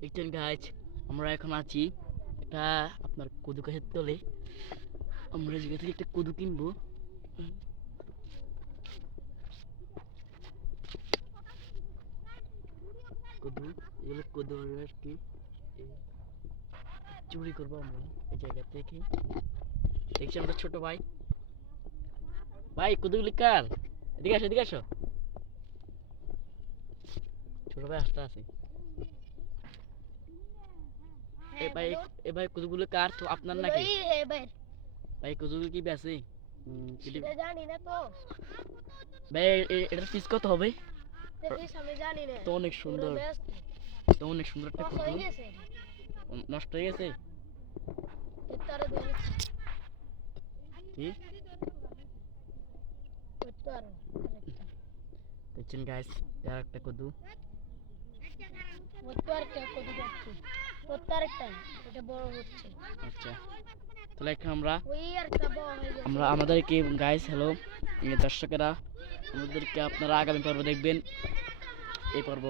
দেখছেন গাইজ, আমরা এখন আছি একটা আপনার কদু গাছের তলে। আমরা জায়গা থেকে একটা কদু কিনবো। কদু, এগুলো কদু আর কি চুরি করবো আমরা এই জায়গা থেকে। দেখছি আমাদের ছোট ভাই। ভাই কদুগুলি কার? এদিকে আসো, এদিকে আসো। ছোট ভাই আসতে আছে। এ ভাই, এ ভাই কদুগুলো কার? তো আপনার নাকি? ভাই কদুগুলো কি বেচে? জানি না তো ভাই এটার পিস কত হবে? আমি জানি না। তো অনেক সুন্দর, তো অনেক সুন্দর একটা কদু। নষ্ট হয়ে গেছে কি? দেখছেন গাইস, আর একটা কদু। আচ্ছা, তাহলে এখন আমরা আমরা আমাদেরকে গাইস, হ্যালো দর্শকেরা, আমাদেরকে আপনারা আগামী পর্ব দেখবেন। এই পর্ব